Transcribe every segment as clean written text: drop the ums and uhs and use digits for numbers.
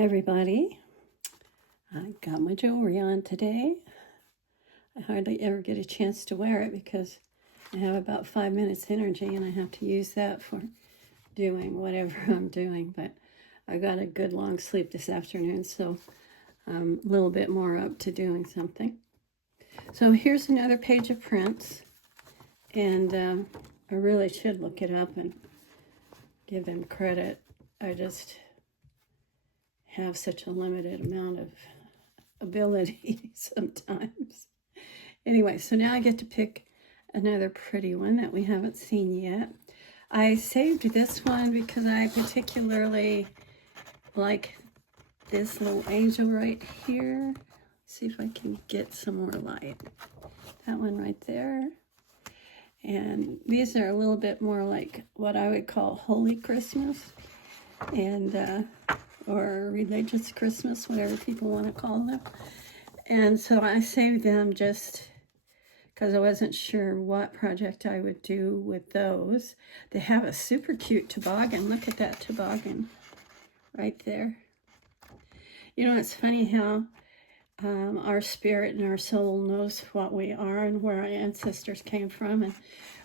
Hi everybody, I got my jewelry on today. I hardly ever get a chance to wear it because I have about 5 minutes energy and I have to use that for doing whatever I'm doing. But I got a good long sleep this afternoon, so I'm a little bit more up to doing something. So here's another page of prints, and I really should look it up and give them credit. I just have such a limited amount of ability sometimes. Anyway, so now I get to pick another pretty one that we haven't seen yet. I saved this one because I particularly like this little angel right here. Let's see if I can get some more light. That one right there. And these are a little bit more like what I would call Holy Christmas, and or religious Christmas, whatever people want to call them. And so I saved them just because I wasn't sure what project I would do with those. They have a super cute toboggan. Look at that toboggan right there. You know, it's funny how our spirit and our soul knows what we are and where our ancestors came from. And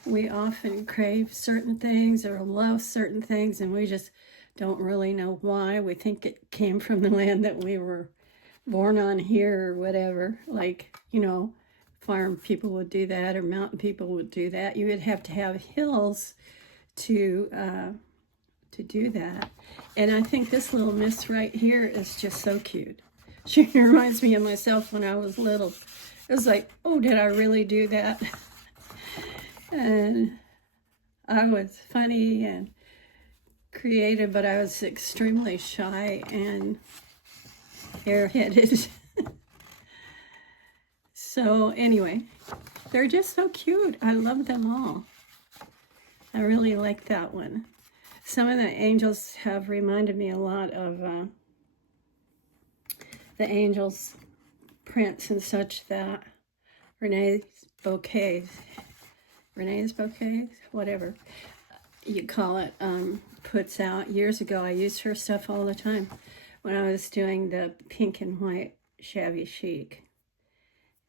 we often crave certain things or love certain things, and we just don't really know why. We think it came from the land that we were born on here or whatever. Like, you know, farm people would do that or mountain people would do that. You would have to have hills to do that. And I think this little miss right here is just so cute. She reminds me of myself when I was little. It was like, oh, did I really do that? And I was funny and creative, but I was extremely shy and airheaded. So anyway, they're just so cute. I love them all. I really like that one. Some of the angels have reminded me a lot of the angels prints and such that Renee's bouquets, whatever you call it, puts out. Years ago, I used her stuff all the time when I was doing the pink and white shabby chic.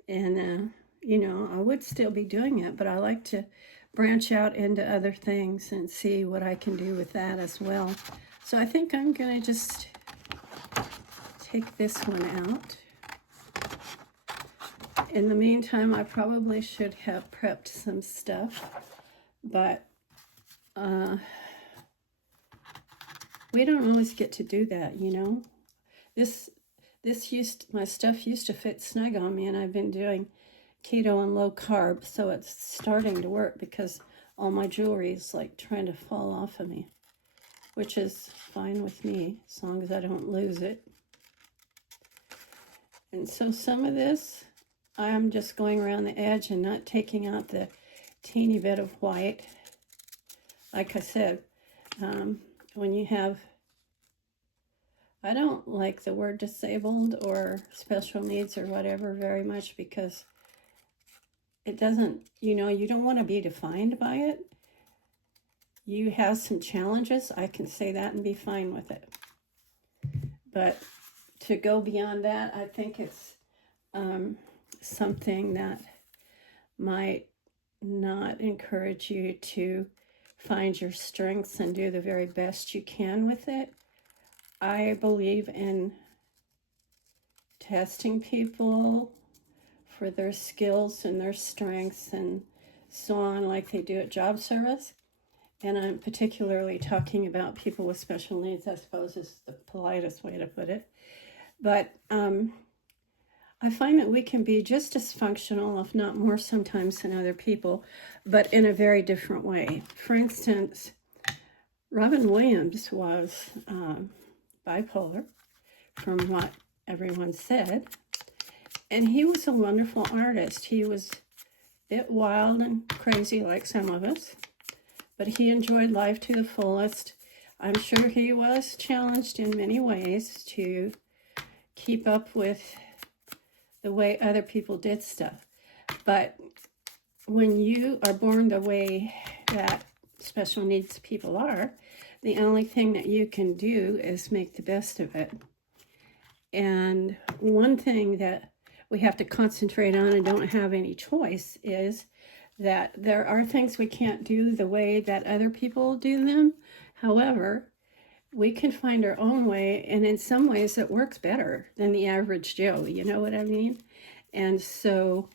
And, you know, I would still be doing it, but I like to branch out into other things and see what I can do with that as well. So I think I'm going to just take this one out. In the meantime, I probably should have prepped some stuff, but we don't always get to do that, you know. My stuff used to fit snug on me, and I've been doing keto and low carb, so it's starting to work because all my jewelry is like trying to fall off of me, which is fine with me as long as I don't lose it. And so some of this, I'm just going around the edge and not taking out the teeny bit of white. Like I said, when you have, I don't like the word disabled or special needs or whatever very much because it doesn't, you know, you don't want to be defined by it. You have some challenges, I can say that and be fine with it. But to go beyond that, I think it's something that might not encourage you to find your strengths and do the very best you can with it. I believe in testing people for their skills and their strengths and so on, like they do at job service. And I'm particularly talking about people with special needs, I suppose is the politest way to put it. But I find that we can be just as functional, if not more sometimes than other people, but in a very different way. For instance, Robin Williams was bipolar, from what everyone said, and he was a wonderful artist. He was a bit wild and crazy like some of us, but he enjoyed life to the fullest. I'm sure he was challenged in many ways to keep up with the way other people did stuff. But when you are born the way that special needs people are, the only thing that you can do is make the best of it. And one thing that we have to concentrate on and don't have any choice is that there are things we can't do the way that other people do them. However, we can find our own way, and in some ways it works better than the average Joe, you know what I mean? And so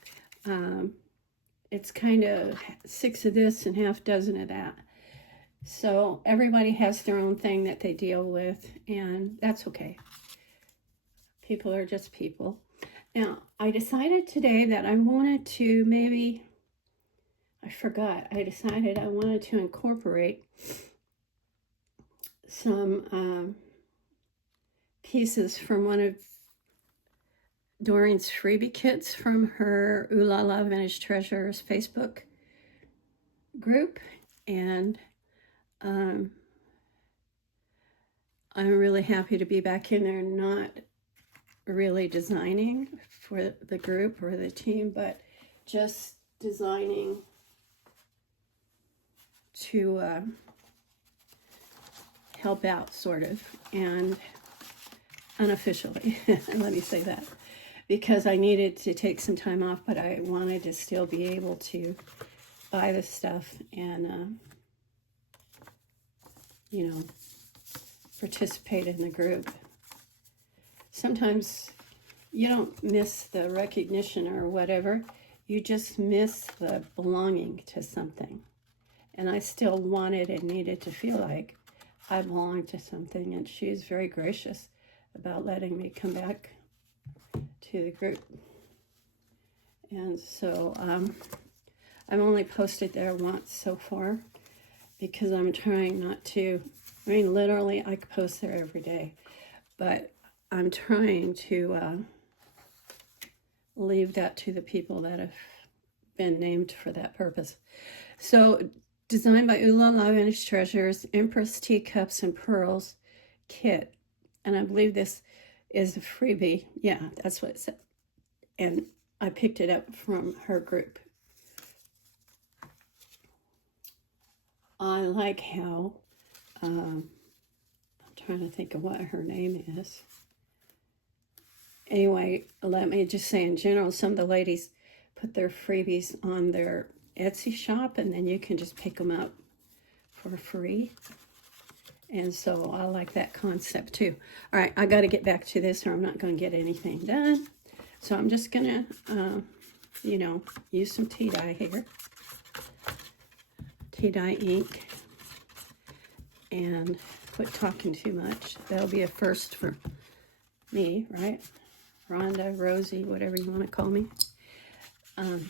it's kind of 6 of this and half dozen of that. So everybody has their own thing that they deal with, and that's okay. People are just people. Now, I decided today that I wanted to I decided I wanted to incorporate some pieces from one of Doreen's freebie kits from her Ooh La La Vintage Treasures Facebook group. And I'm really happy to be back in there, not really designing for the group or the team, but just designing to help out, sort of, and unofficially. Let me say that, because I needed to take some time off, but I wanted to still be able to buy the stuff and, you know, participate in the group. Sometimes you don't miss the recognition or whatever, you just miss the belonging to something. And I still wanted and needed to feel like I belonged to something, and she's very gracious about letting me come back to the group. And so I've only posted there once so far, because I'm trying not to, I mean, literally I post there every day, but I'm trying to leave that to the people that have been named for that purpose. So, designed by Ooh La La Vintage Treasures, Empress Teacups and Pearls kit. And I believe this is a freebie. Yeah, that's what it said. And I picked it up from her group. I like how, I'm trying to think of what her name is. Anyway, let me just say in general, some of the ladies put their freebies on their Etsy shop, and then you can just pick them up for free. And so I like that concept too. All right, I got to get back to this or I'm not going to get anything done. So I'm just going to, you know, use some tea dye here. Tea dye ink. And quit talking too much. That'll be a first for me, right? Rhonda, Rosie, whatever you want to call me. As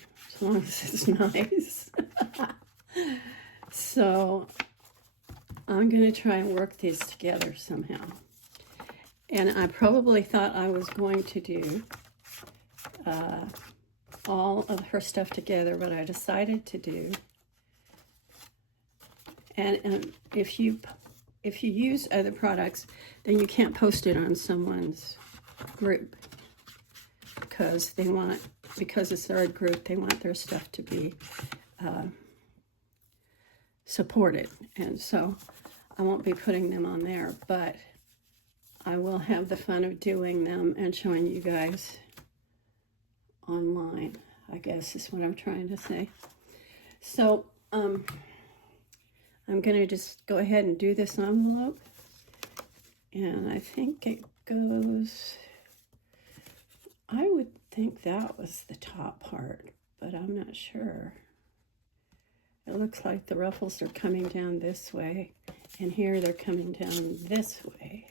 long as it's nice. So I'm going to try and work these together somehow. And I probably thought I was going to do all of her stuff together, but I decided to do. And if you use other products, then you can't post it on someone's group, because they want, because it's their group, they want their stuff to be supported. And so I won't be putting them on there, but I will have the fun of doing them and showing you guys online, I guess is what I'm trying to say. So I'm going to just go ahead and do this envelope. And I think it goes, I would think that was the top part, but I'm not sure. It looks like the ruffles are coming down this way, and here they're coming down this way.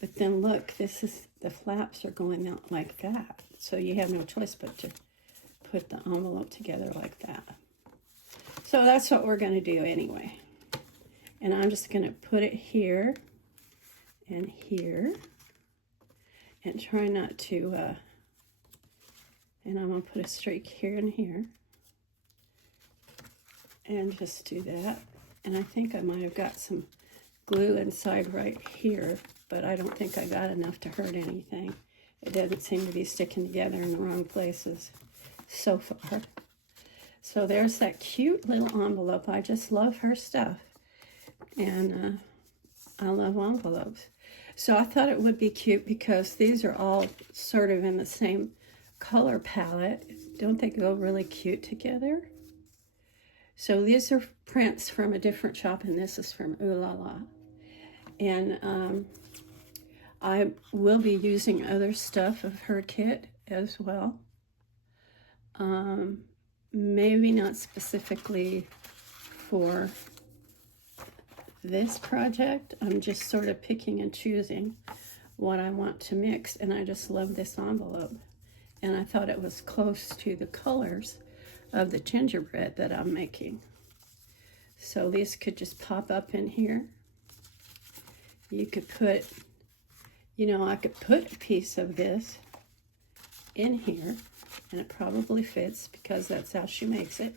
But then look, this is, the flaps are going out like that. So you have no choice but to put the envelope together like that. So that's what we're going to do anyway. And I'm just going to put it here and here, and try not to, and I'm going to put a streak here and here, and just do that. And I think I might have got some glue inside right here, but I don't think I got enough to hurt anything. It doesn't seem to be sticking together in the wrong places so far. So there's that cute little envelope. I just love her stuff. And I love envelopes. So I thought it would be cute because these are all sort of in the same color palette. Don't they go really cute together? So these are prints from a different shop, and this is from Ooh La La. And I will be using other stuff of her kit as well. Maybe not specifically for this project. I'm just sort of picking and choosing what I want to mix, and I just love this envelope. And I thought it was close to the colors of the gingerbread that I'm making. So these could just pop up in here. You could put, you know, I could put a piece of this in here, and it probably fits because that's how she makes it.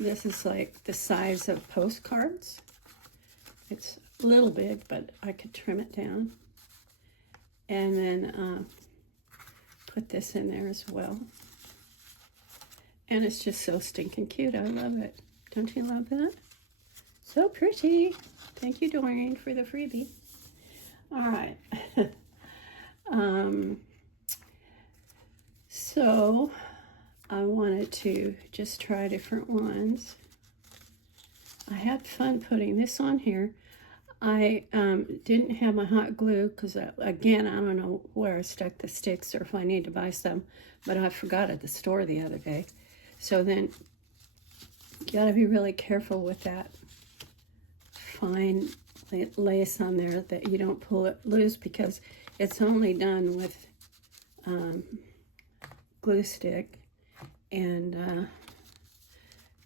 This is like the size of postcards. It's a little big, but I could trim it down. And then put this in there as well. And it's just so stinking cute. I love it. Don't you love that? So pretty. Thank you, Doreen, for the freebie. All right. So I wanted to just try different ones. I had fun putting this on here. I didn't have my hot glue because, again, I don't know where I stuck the sticks or if I need to buy some, but I forgot at the store the other day. So then you got to be really careful with that fine lace on there that you don't pull it loose, because it's only done with glue stick, and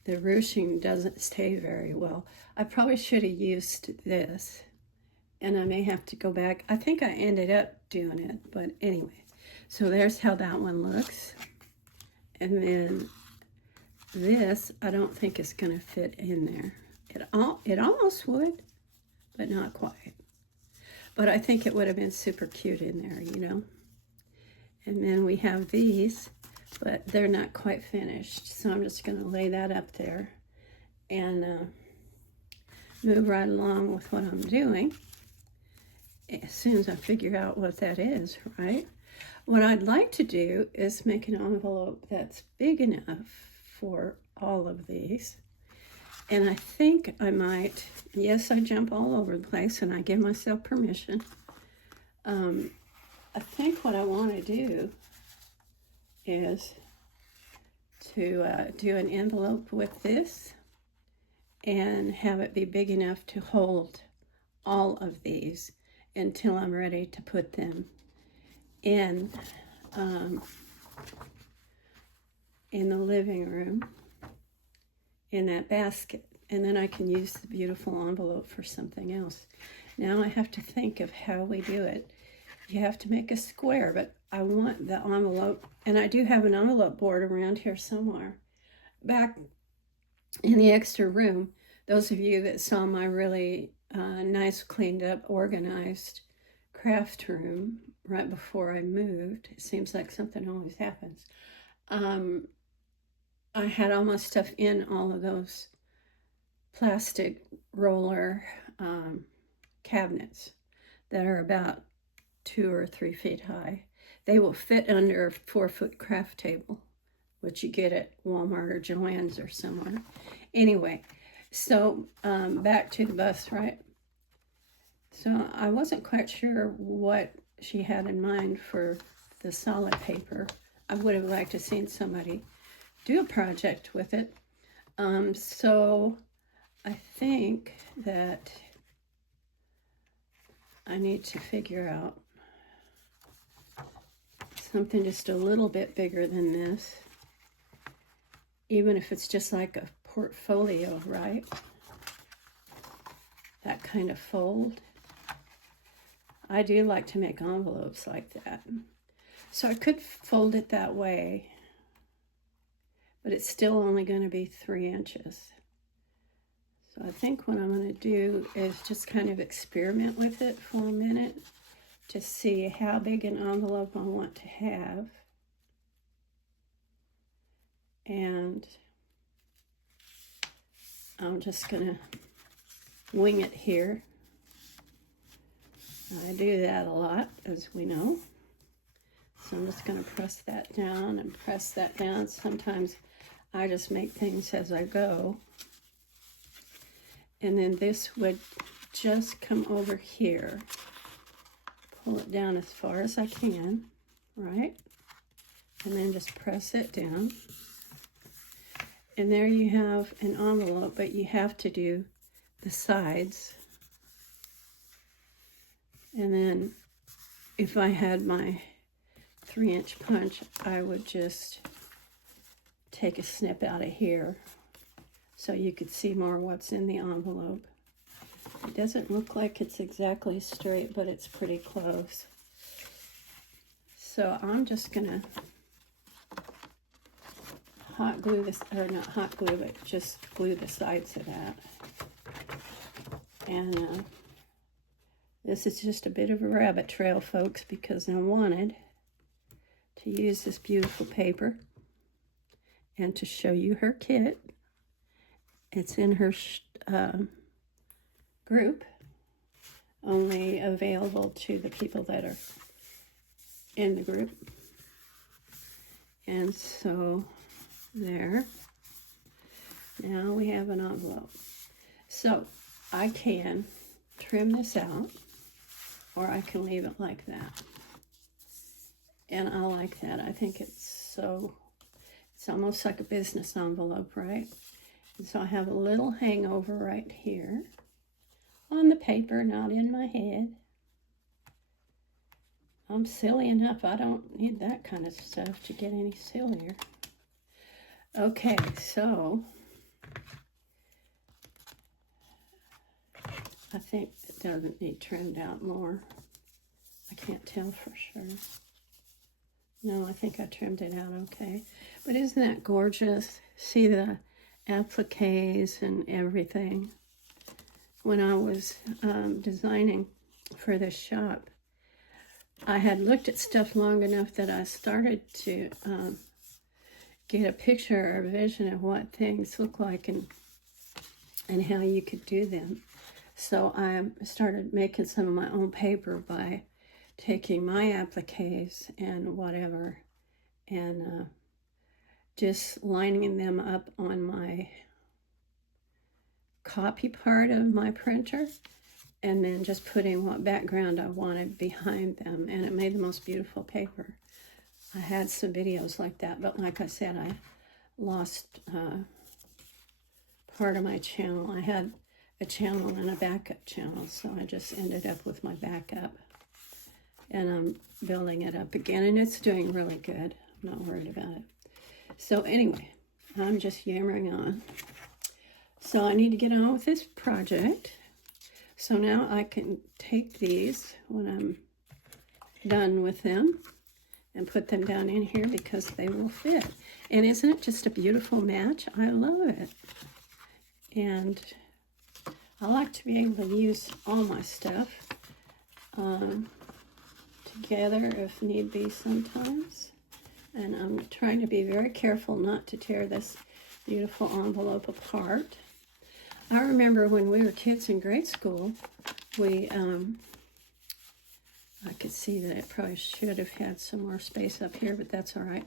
the ruching doesn't stay very well. I probably should have used this, and I may have to go back. I think I ended up doing it, but anyway. So there's how that one looks. And then this, I don't think is going to fit in there. It almost would, but not quite. But I think it would have been super cute in there, you know. And then we have these, but they're not quite finished. So I'm just going to lay that up there and move right along with what I'm doing as soon as I figure out what that is, right? What I'd like to do is make an envelope that's big enough for all of these. And I think I might, yes, I jump all over the place and I give myself permission. I think what I want to do is to do an envelope with this and have it be big enough to hold all of these until I'm ready to put them in the living room in that basket, and then I can use the beautiful envelope for something else. Now I have to think of how we do it. You have to make a square, but I want the envelope, and I do have an envelope board around here somewhere. Back in the extra room, those of you that saw my really nice, cleaned up, organized craft room right before I moved, it seems like something always happens. I had all my stuff in all of those plastic roller cabinets that are about 2 or 3 feet high. They will fit under a 4-foot craft table, which you get at Walmart or Joann's or somewhere. Anyway, so back to the bus, right? So I wasn't quite sure what she had in mind for the solid paper. I would have liked to seen somebody do a project with it. So I think that I need to figure out something just a little bit bigger than this, even if it's just like a portfolio, right? That kind of fold. I do like to make envelopes like that. So I could fold it that way, but it's still only going to be 3 inches. So I think what I'm going to do is just kind of experiment with it for a minute to see how big an envelope I want to have. And I'm just going to wing it here. I do that a lot, as we know. So I'm just going to press that down and press that down. Sometimes I just make things as I go. And then this would just come over here. Pull it down as far as I can, right? And then just press it down. And there you have an envelope, but you have to do the sides. And then if I had my 3-inch punch, I would just take a snip out of here so you could see more what's in the envelope. It doesn't look like it's exactly straight, but it's pretty close. So I'm just gonna hot glue this, or not hot glue, but just glue the sides of that. And this is just a bit of a rabbit trail, folks, because I wanted to use this beautiful paper and to show you her kit. It's in her group, only available to the people that are in the group. And so there. Now we have an envelope. So I can trim this out, or I can leave it like that. And I like that. I think it's almost like a business envelope, right? And so I have a little hangover right here on the paper, not in my head. I'm silly enough. I don't need that kind of stuff to get any sillier. Okay, so I think it doesn't need trimmed out more. I can't tell for sure. No, I think I trimmed it out okay. But isn't that gorgeous? See the appliques and everything. When I was designing for this shop, I had looked at stuff long enough that I started to get a picture or a vision of what things look like and how you could do them. So I started making some of my own paper by taking my appliques and whatever and just lining them up on my copy part of my printer and then just putting what background I wanted behind them, and it made the most beautiful paper. I had some videos like that, but like I said, I lost part of my channel. I had a channel and a backup channel, so I just ended up with my backup. And I'm building it up again, and it's doing really good. I'm not worried about it. So anyway, I'm just yammering on. So I need to get on with this project. So now I can take these when I'm done with them and put them down in here because they will fit. And isn't it just a beautiful match? I love it. And I like to be able to use all my stuff together if need be sometimes. And I'm trying to be very careful not to tear this beautiful envelope apart. I remember when we were kids in grade school, we, I could see that it probably should have had some more space up here, but that's all right.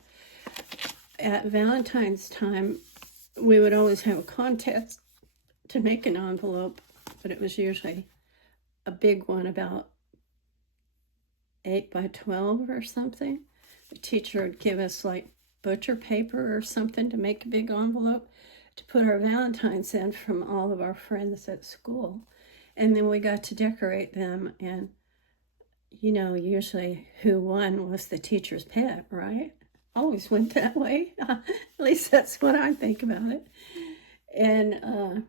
At Valentine's time, we would always have a contest to make an envelope, but it was usually a big one, about 8 by 12 or something. The teacher would give us like butcher paper or something to make a big envelope to put our Valentines in from all of our friends at school. And then we got to decorate them, and you know, usually who won was the teacher's pet, right? Always went that way. At least that's what I think about it. And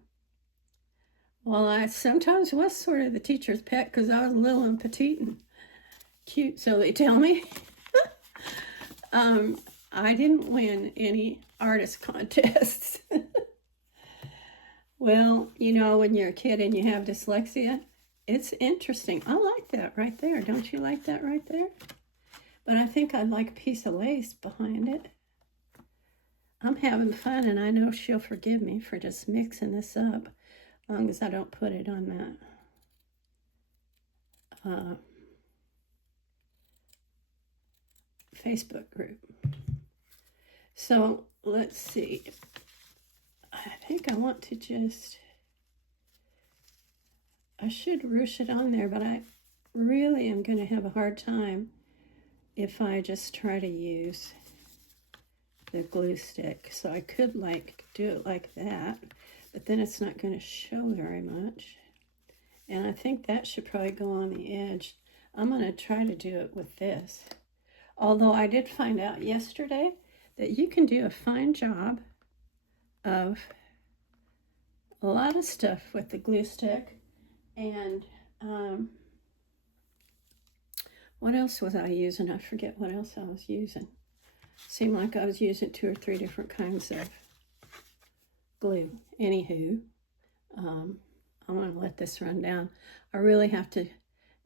well, I sometimes was sort of the teacher's pet because I was little and petite and cute, so they tell me. I didn't win any artist contests. Well, you know, when you're a kid and you have dyslexia, it's interesting. I like that right there. Don't you like that right there? But I think I'd like a piece of lace behind it. I'm having fun, and I know she'll forgive me for just mixing this up, as long as I don't put it on that Facebook group. So let's see. I think I want to just, I should ruche it on there, but I really am going to have a hard time if I just try to use the glue stick. So I could like do it like that, but then it's not going to show very much. And I think that should probably go on the edge. I'm going to try to do it with this. Although I did find out yesterday that you can do a fine job of a lot of stuff with the glue stick. And what else was I using? I forget what else I was using. Seemed like I was using 2 or 3 different kinds of glue. Anywho, I'm going to let this run down. I really have to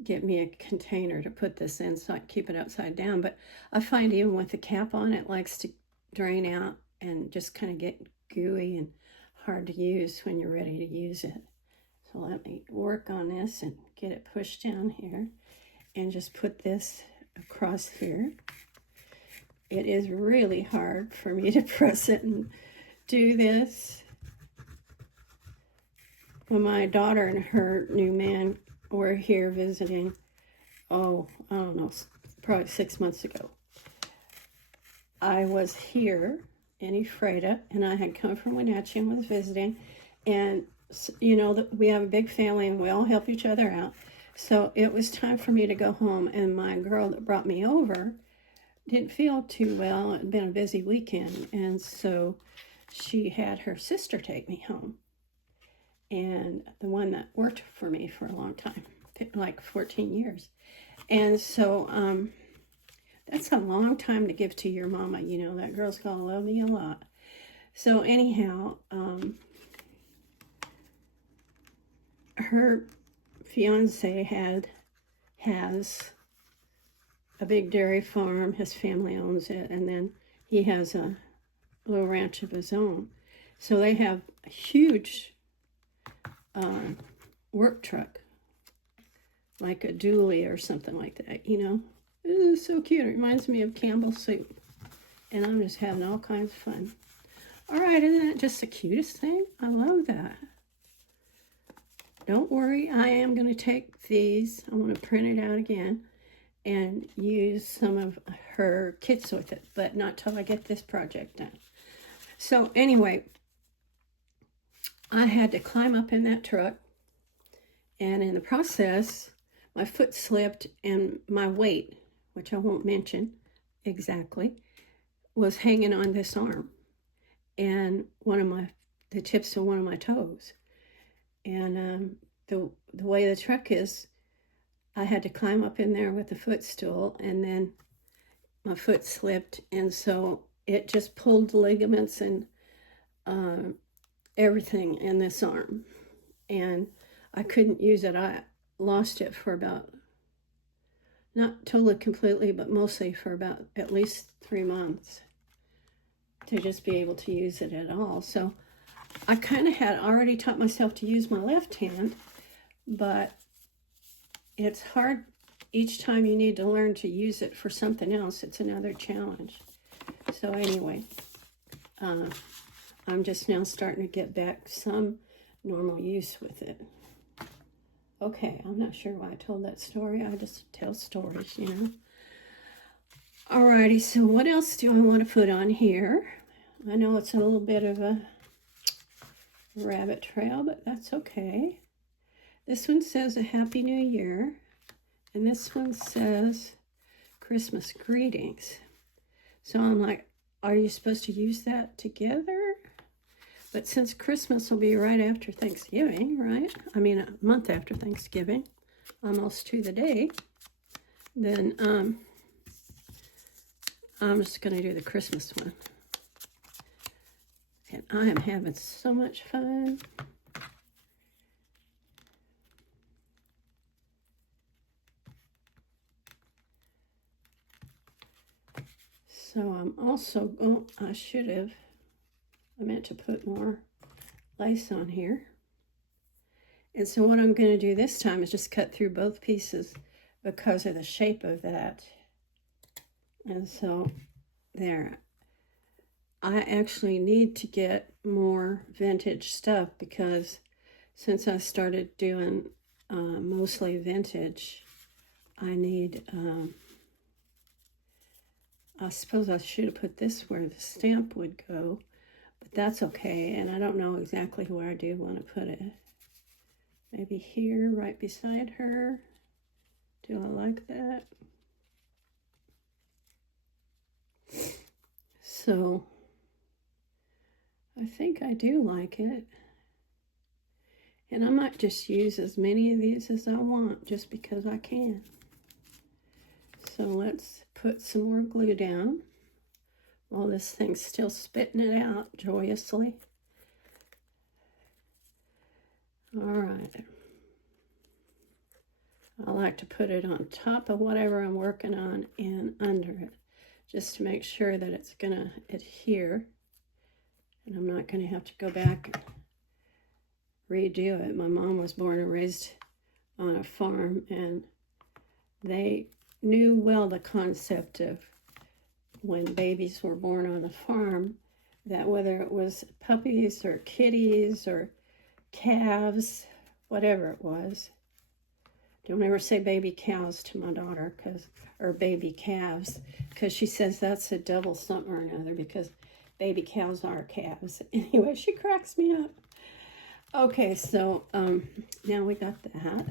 get me a container to put this in so I can keep it upside down. But I find even with the cap on, it likes to drain out and just kind of get gooey and hard to use when you're ready to use it. So let me work on this and get it pushed down here and just put this across here. It is really hard for me to press it and do this. When my daughter and her new man were here visiting, oh, I don't know, probably 6 months ago, I was here in Ephrata, and I had come from Wenatchee and was visiting, and you know, we have a big family and we all help each other out. So it was time for me to go home, and my girl that brought me over didn't feel too well. It had been a busy weekend, and so she had her sister take me home, and the one that worked for me for a long time, like 14 years. And so that's a long time to give to your mama. You know, that girl's gonna love me a lot. So anyhow, her fiance has a big dairy farm. His family owns it, and then he has a little ranch of his own. So they have a huge work truck, like a dually or something like that, you know. It is so cute. It reminds me of Campbell's soup, and I'm just having all kinds of fun. All right, isn't that just the cutest thing? I love that. Don't worry, I am going to take these. I want to print it out again and use some of her kits with it, but not till I get this project done. So anyway, I had to climb up in that truck, and in the process, my foot slipped, and my weight, which I won't mention exactly, was hanging on this arm and the tips of one of my toes. And the way the truck is, I had to climb up in there with the footstool, and then my foot slipped, and so it just pulled the ligaments and everything in this arm, and I couldn't use it. I lost it for about, not totally completely, but mostly for about at least 3 months to just be able to use it at all. So I kind of had already taught myself to use my left hand, but it's hard each time you need to learn to use it for something else. It's another challenge. So anyway, I'm just now starting to get back some normal use with it. Okay, I'm not sure why I told that story. I just tell stories, you know. Alrighty, so what else do I want to put on here? I know it's a little bit of a rabbit trail, but that's okay. This one says a Happy New Year, and this one says Christmas greetings. So I'm like, are you supposed to use that together? But since Christmas will be right after Thanksgiving, right? I mean, a month after Thanksgiving, almost to the day, then I'm just going to do the Christmas one. And I am having so much fun. So I'm also, I meant to put more lace on here. And so what I'm going to do this time is just cut through both pieces because of the shape of that And so there. I actually need to get more vintage stuff because since I started doing mostly vintage, I need, I suppose I should have put this where the stamp would go, but that's okay. And I don't know exactly where I do want to put it. Maybe here, right beside her. Do I like that? So I think I do like it. And I might just use as many of these as I want just because I can. So let's put some more glue down while this thing's still spitting it out joyously. All right. I like to put it on top of whatever I'm working on and under it, just to make sure that it's gonna adhere. And I'm not gonna have to go back and redo it. My mom was born and raised on a farm, and they knew well the concept of when babies were born on a farm, that whether it was puppies or kitties or calves, whatever it was. Don't ever say baby cows to my daughter, or baby calves, because she says that's a double something or another, because baby cows are calves. Anyway, she cracks me up. Okay, so now we got that.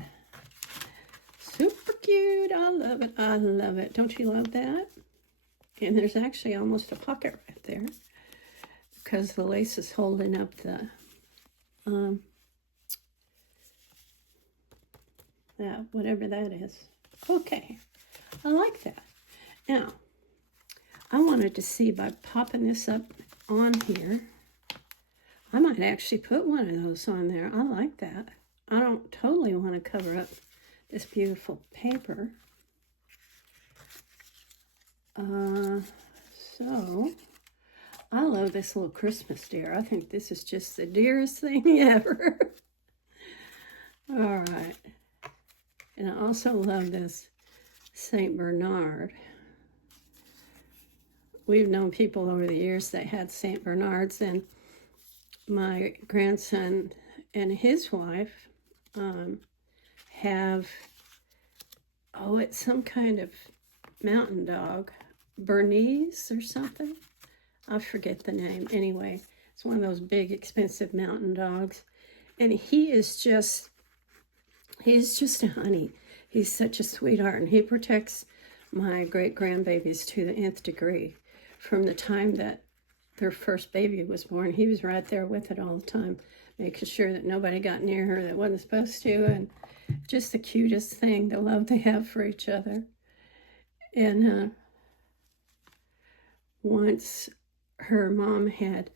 Super cute. I love it. I love it. Don't you love that? And there's actually almost a pocket right there because the lace is holding up the that whatever that is. Okay, I like that. Now, I wanted to see by popping this up on here, I might actually put one of those on there. I like that. I don't totally want to cover up this beautiful paper. So I love this little Christmas deer. I think this is just the dearest thing ever. All right. And I also love this St. Bernard. We've known people over the years that had St. Bernards, and my grandson and his wife have, oh, it's some kind of mountain dog, Bernese or something. I forget the name. Anyway, it's one of those big, expensive mountain dogs. And he's just a honey. He's such a sweetheart, and he protects my great-grandbabies to the nth degree. From the time that their first baby was born, he was right there with it all the time, making sure that nobody got near her that wasn't supposed to, and just the cutest thing, the love they have for each other. And once her mom had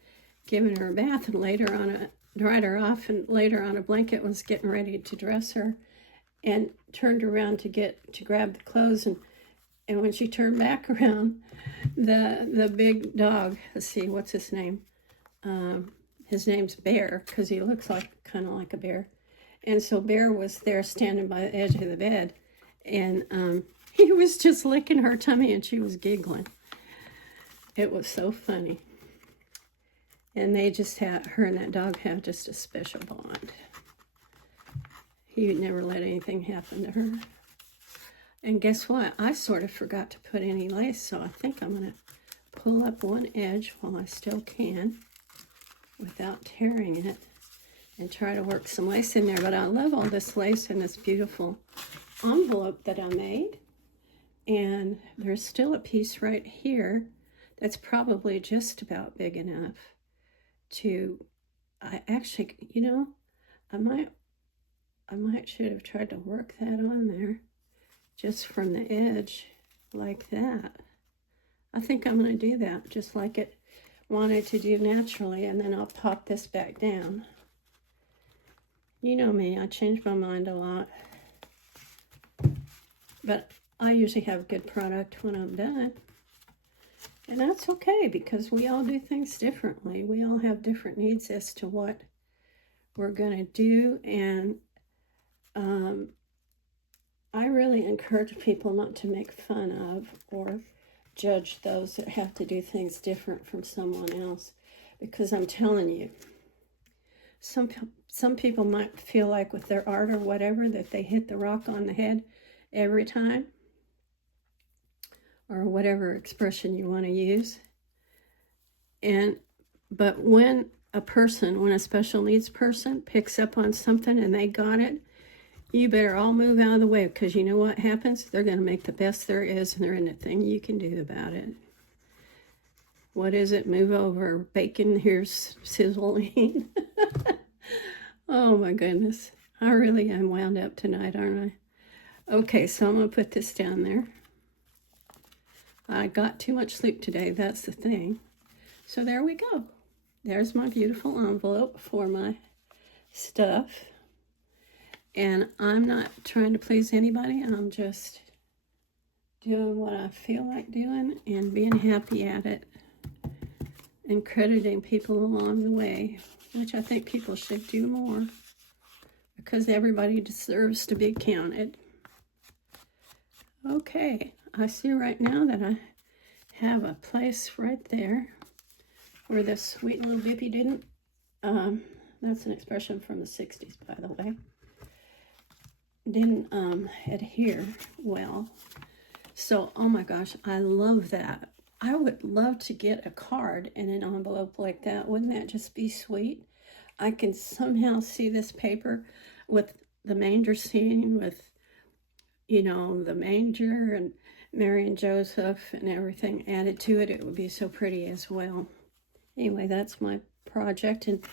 given her a bath and dried her off and laid her on a blanket, was getting ready to dress her, and turned around to grab the clothes, and when she turned back around, the big dog, let's see, what's his name? His name's Bear, because he looks kind of like a bear. And so Bear was there standing by the edge of the bed, and he was just licking her tummy, and she was giggling. It was so funny. And they just her and that dog have just a special bond. He would never let anything happen to her. And guess what? I sort of forgot to put any lace, so I think I'm going to pull up one edge while I still can without tearing it and try to work some lace in there. But I love all this lace in this beautiful envelope that I made. And there's still a piece right here that's probably just about big enough to, I actually, you know, I might should have tried to work that on there just from the edge like that. I think I'm going to do that just like it wanted to do naturally, and then I'll pop this back down. You know me, I change my mind a lot, but I usually have good product when I'm done. And that's okay, because we all do things differently. We all have different needs as to what we're going to do, and I really encourage people not to make fun of or judge those that have to do things different from someone else, because I'm telling you, some people might feel like with their art or whatever that they hit the rock on the head every time, or whatever expression you want to use. But when a special needs person picks up on something and they got it, you better all move out of the way, because you know what happens? They're going to make the best there is, and there ain't a thing you can do about it. What is it? Move over. Bacon, here's sizzling. Oh my goodness. I really am wound up tonight, aren't I? Okay, so I'm going to put this down there. I got too much sleep today, that's the thing. So there we go. There's my beautiful envelope for my stuff. And I'm not trying to please anybody. I'm just doing what I feel like doing and being happy at it and crediting people along the way, which I think people should do more, because everybody deserves to be counted. Okay, I see right now that I have a place right there where this sweet little bippy didn't, that's an expression from the 60s, by the way, didn't adhere well. So, oh my gosh, I love that. I would love to get a card in an envelope like that. Wouldn't that just be sweet? I can somehow see this paper with the manger scene, with, you know, the manger and Mary and Joseph and everything added to it. It would be so pretty as well. Anyway, that's my project. And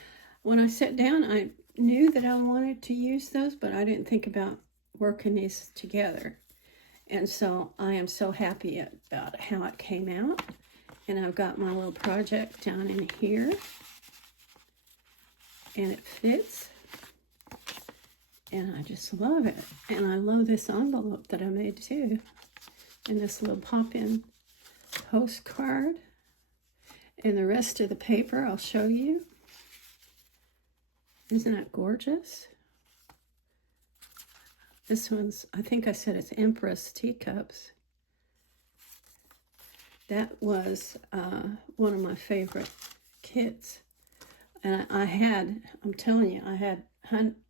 when I sat down, I knew that I wanted to use those, but I didn't think about working these together. And so I am so happy about how it came out. And I've got my little project down in here. And it fits. And I just love it. And I love this envelope that I made too. And this little pop-in postcard. And the rest of the paper I'll show you. Isn't that gorgeous? This one's, I think I said it's Empress teacups. That was one of my favorite kits. And I'm telling you, I had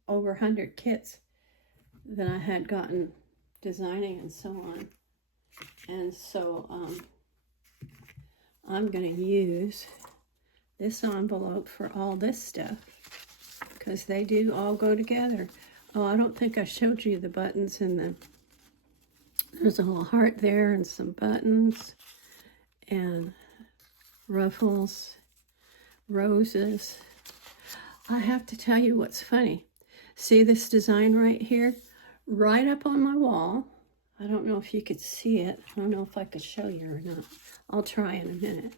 over 100 kits that I had gotten designing and so on. And so I'm going to use this envelope for all this stuff, because they do all go together. Oh, I don't think I showed you the buttons and there's a little heart there and some buttons and ruffles, roses. I have to tell you what's funny. See this design right here? Right up on my wall. I don't know if you could see it. I don't know if I could show you or not. I'll try in a minute.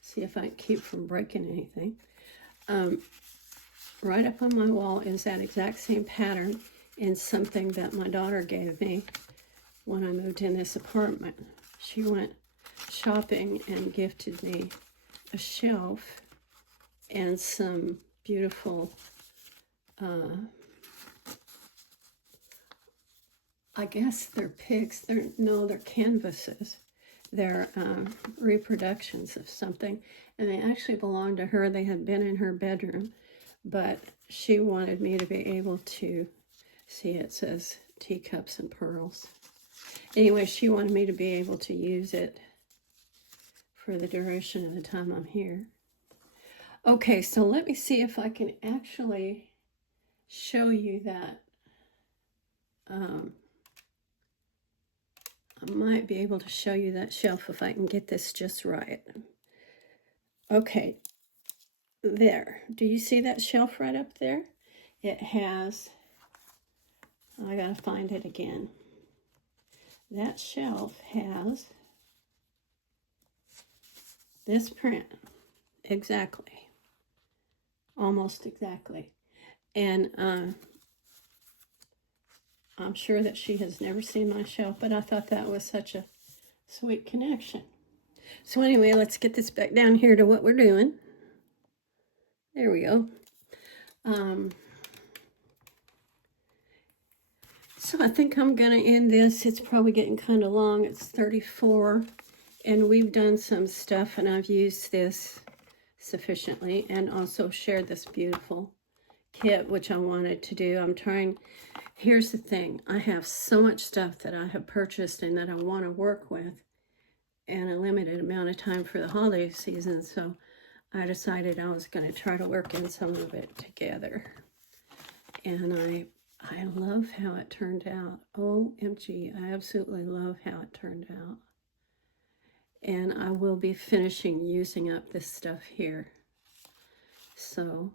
See if I can keep from breaking anything. Right up on my wall is that exact same pattern in something that my daughter gave me when I moved in this apartment. She went shopping and gifted me a shelf and some beautiful, I guess they're pics. They're canvases. They're reproductions of something, and they actually belonged to her. They had been in her bedroom. But she wanted me to be able to see, it says teacups and pearls. Anyway, she wanted me to be able to use it for the duration of the time I'm here. Okay, so let me see if I can actually show you that. I might be able to show you that shelf if I can get this just right. Okay. There. Do you see that shelf right up there? It has, I gotta find it again. That shelf has this print. Exactly. Almost exactly. And I'm sure that she has never seen my shelf, but I thought that was such a sweet connection. So anyway, let's get this back down here to what we're doing. There we go. So I think I'm going to end this. It's probably getting kind of long. It's 34, And we've done some stuff, and I've used this sufficiently, and also shared this beautiful kit, which I wanted to do. I'm trying, here's the thing, I have so much stuff that I have purchased and that I want to work with in a limited amount of time for the holiday season, so I decided I was going to try to work in some of it together. And I love how it turned out. OMG, I absolutely love how it turned out. And I will be finishing using up this stuff here. So,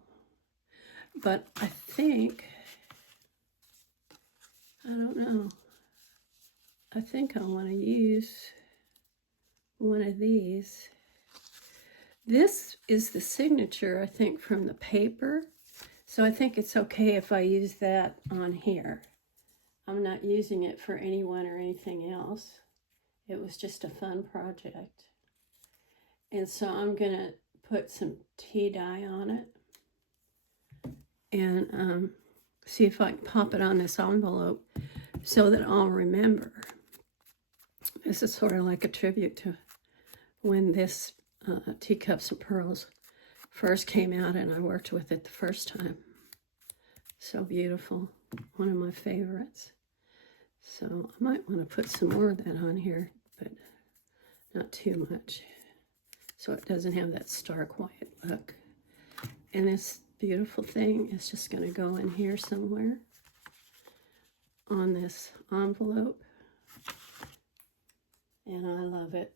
but I think, I don't know, I think I want to use one of these. This is the signature, I think, from the paper. So I think it's okay if I use that on here. I'm not using it for anyone or anything else. It was just a fun project. And so I'm going to put some tea dye on it. And see if I can pop it on this envelope so that I'll remember. This is sort of like a tribute to when this Teacups and Pearls first came out and I worked with it the first time. So beautiful. One of my favorites. So I might want to put some more of that on here, but not too much, so it doesn't have that stark white look. And this beautiful thing is just going to go in here somewhere on this envelope. And I love it.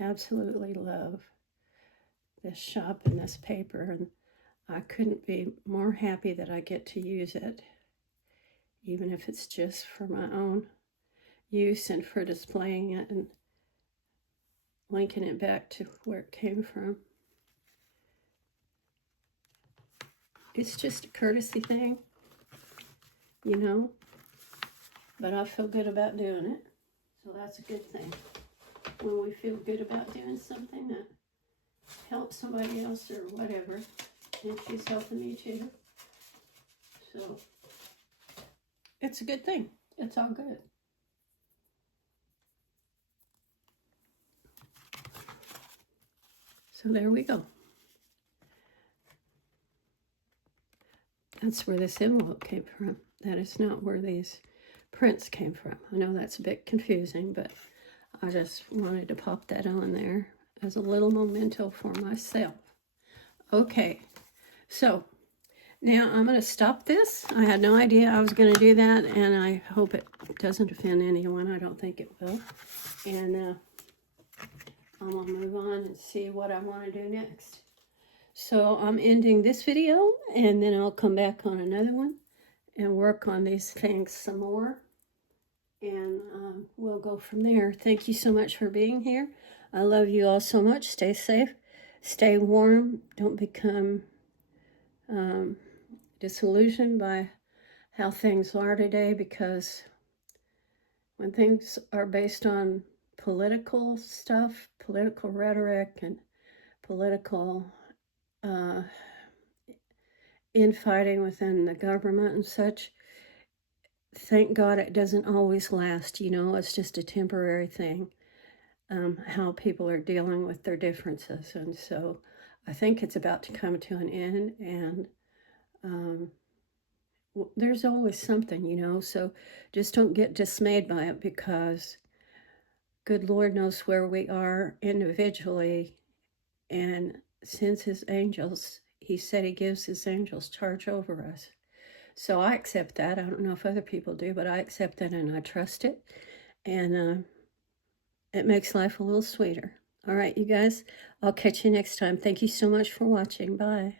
Absolutely love this shop and this paper, and I couldn't be more happy that I get to use it, even if it's just for my own use and for displaying it and linking it back to where it came from. It's just a courtesy thing, you know, but I feel good about doing it, so that's a good thing. When we feel good about doing something that helps somebody else or whatever, and she's helping me too. So it's a good thing. It's all good. So there we go. That's where this envelope came from. That is not where these prints came from. I know that's a bit confusing, but I just wanted to pop that on there as a little memento for myself. Okay, so now I'm going to stop this. I had no idea I was going to do that, and I hope it doesn't offend anyone. I don't think it will. And I'm going to move on and see what I want to do next. So I'm ending this video, and then I'll come back on another one and work on these things some more. And we'll go from there. Thank you so much for being here. I love you all so much. Stay safe. Stay warm. Don't become disillusioned by how things are today, because when things are based on political stuff, political rhetoric, and political infighting within the government and such, thank God it doesn't always last, you know. It's just a temporary thing, how people are dealing with their differences. And so I think it's about to come to an end, and there's always something, you know. So just don't get dismayed by it, because good Lord knows where we are individually, and sends his angels. He said he gives his angels charge over us. So I accept that. I don't know if other people do, but I accept that and I trust it. And it makes life a little sweeter. All right, you guys, I'll catch you next time. Thank you so much for watching. Bye.